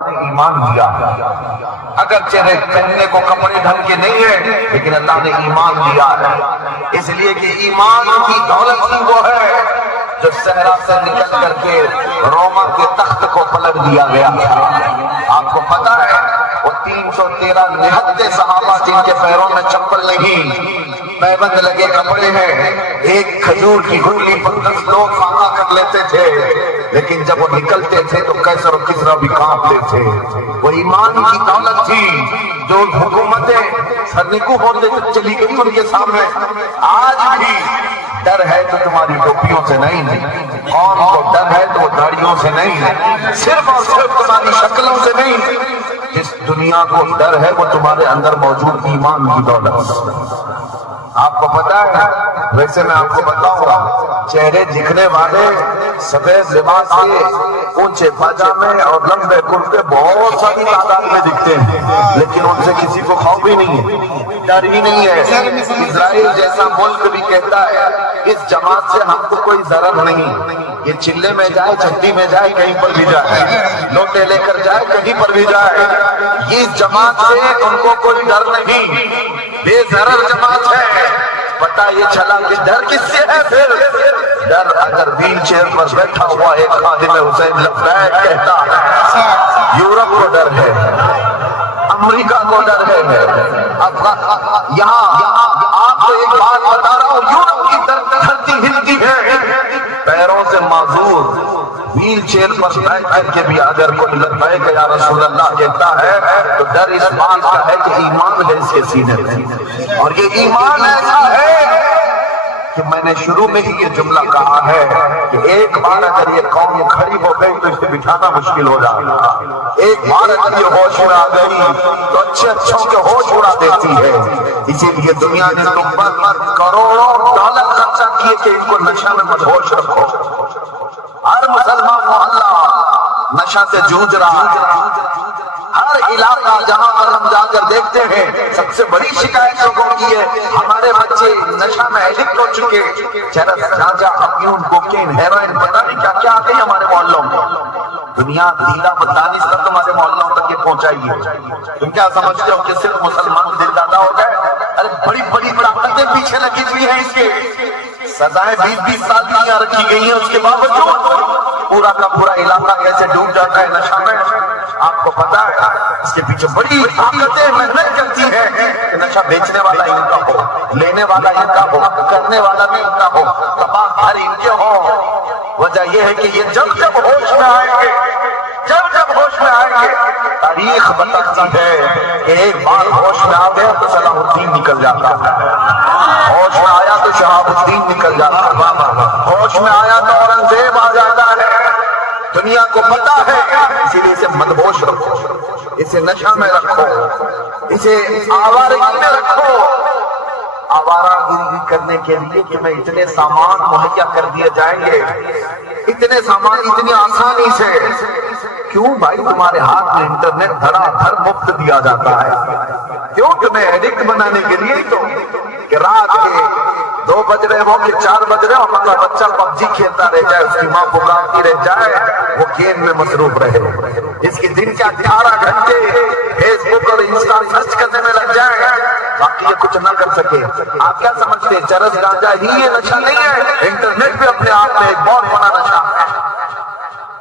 ایمان دیا، اگرچہ پہننے کو کپڑے ڈھنگ کے نہیں ہیں لیکن اللہ نے ایمان دیا ہے، اس لیے کہ ایمان کی دولت ہی وہ ہے جو صحرا سے نکل کر کے روما کے تخت کو پلٹ دیا گیا تھا۔ آپ کو پتا ہے وہ 313 نہتے صحابہ جن کے پیروں میں چپل نہیں، پیبند لگے کپڑے ہیں، ایک کھجور کی گٹلی پر 10 لوگ فاقہ کر لیتے تھے، لیکن جب وہ نکلتے تھے تو کیسر و کسرا بھی کانپتے تھے۔ وہ ایمان کی دولت تھی جو حکومتیں سرنگو ہوتے چلی گئی ان کے سامنے۔ آج بھی ڈر ہے تو تمہاری ٹوپیوں سے نہیں، قوم کو ڈر ہے تو وہ داڑیوں سے نہیں، صرف اور صرف تمہاری شکلوں سے نہیں، جس دنیا کو ڈر ہے وہ تمہارے اندر موجود ایمان کی دولت۔ آپ کو پتا ہے، ویسے میں آپ کو بتاؤں گا، چہرے دکھنے والے سفید لباس کے اونچے پاجامے اور لمبے کرتے بہت ساری تعداد میں دکھتے ہیں، لیکن ان سے کسی کو خوف بھی نہیں ہے، ڈر ہی نہیں ہے۔ اسرائیل جیسا ملک بھی کہتا ہے اس جماعت سے ہم کو کوئی ضرر نہیں، یہ چلے میں جائے، چھٹی میں جائے، کہیں پر بھی جائے، لوٹے لے کر جائے، کہیں پر بھی جائے، یہ اس جماعت سے ان کو کوئی ڈر نہیں، بے ضرر جماعت ہے۔ پتہ یہ چلا کہ ڈر کس سے ہے پھر؟ ڈر اگر ویل چیئر پر بیٹھا ہوا ایک خادم حسین لبیک کہتا ہے، یورپ کو ڈر ہے، امریکہ کو ڈر ہے۔ یہاں آپ کو ایک بات بتا رہا ہوں، یورپ کی دھرتی ہلتی ہے، پیروں سے معذور ویل چیئر پر بیٹھ کر کے بھی اگر کوئی لبیک یا رسول اللہ کہتا ہے تو ڈر اس بات کا ہے کہ ایمان ہے اس کے سینے میں، اور یہ ایمان ایسا ہے کہ میں نے شروع میں ہی یہ جملہ کہا ہے کہ ایک بار اگر یہ قوم کھڑی ہو گئی تو اسے بٹھانا مشکل ہو جائے گا، ایک بار اگر یہ ہوش اڑا گئی تو اچھے اچھوں کے ہوش اڑا دیتی ہے۔ اسی لیے دنیا نے تم پر کروڑوں ڈالر خرچہ کیے کہ ان کو نشہ میں مدہوش رکھو۔ ہر مسلمان محلہ نشہ سے جوجھ رہا ہے، ہر علاقہ جہاں پر ہم جا کر دیکھتے ہیں سب سے بڑی شکایت لوگوں کی ہے ہمارے بچے نشہ میں ایڈکٹ ہو چکے، چرس، گانجا، افیون، کوکین، ہیروئن، پتہ نہیں کیا کیا آ گئی ہمارے محلوں میں۔ دنیا دیدہ بدانس تک تمہارے محلوں تک یہ پہنچائی ہے۔ تم کیا سمجھتے ہو کہ صرف مسلمان دل دادا ہو گئے؟ ارے بڑی بڑی طاقتیں پیچھے لگی ہوئی ہیں اس کے، سزائیں 20-20 سال کی یہاں رکھی گئی ہیں، اس کے باوجود پورا کا پورا علاقہ کیسے ڈوب جاتا ہے نشہ میں۔ آپ کو پتا ہے اس کے پیچھے بڑی طاقتیں محنت کرتی ہیں کہ نشہ بیچنے والا ان کا ہو، لینے والا ان کا ہو، کرنے والا بھی ان کا ہو، تباہ ہر ان کے ہو۔ وجہ یہ ہے کہ یہ جب جب ہوش میں آئیں گے، جب جب ہوش میں آئیں گے، تاریخ بتاتی ہے کہ ایک بار ہوش میں آ گیا تو صلاح الدین نکل جاتا ہے، ہوش میں آیا تو شہاب الدین نکل جاتا ہے، ہوش میں آیا تو اورنگزیب آ جاتا ہے۔ دنیا کو پتا ہے، اسی لیے اسے مدہوش رکھو، اسے نشہ میں رکھو، اسے آوارگی میں رکھو۔ آوارہ گری کرنے کے لیے کہ میں اتنے سامان مہیا کر دیے جائیں گے، اتنے سامان اتنی آسانی سے، کیوں بھائی تمہارے ہاتھ میں انٹرنیٹ دھڑا دھڑ مفت دیا جاتا ہے، کیوں تمہیں ایڈکٹ بنانے کے لیے تو کہ رات کے 2 بج رہے ہو کہ 4 بج رہے ہو ہمارا بچہ پب جی کھیلتا رہ جائے، اس کی ماں پکارتی رہ جائے، وہ گیم میں مصروف رہے، اس کی دن کے 18 گھنٹے فیس بک اور انسٹا سرچ کرنے میں لگ جائے، باقی یہ کچھ نہ کر سکے۔ آپ کیا سمجھتے ہیں چرس گانجا ہی یہ نشہ نہیں ہے؟ انٹرنیٹ بھی اپنے آپ میں ایک بہت بڑا نشہ ہے۔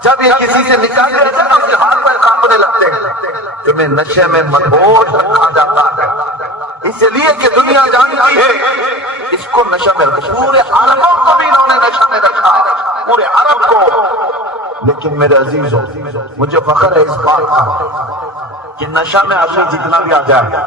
جب یہ کسی سے نکال دیا جائے تو اس کے ہاتھ پیر کانپنے لگتے ہیں، تمہیں نشے میں مدہوش رکھا جاتا ہے، اس لیے کہ دنیا جانتی ہے اس کو نشہ میں رکھا، پورے عربوں کو بھی انہوں نے نشہ میں رکھا، پورے عرب کو۔ لیکن میرے عزیزوں، مجھے فخر ہے اس بات کا کہ نشہ میں آدمی جتنا بھی آ جائے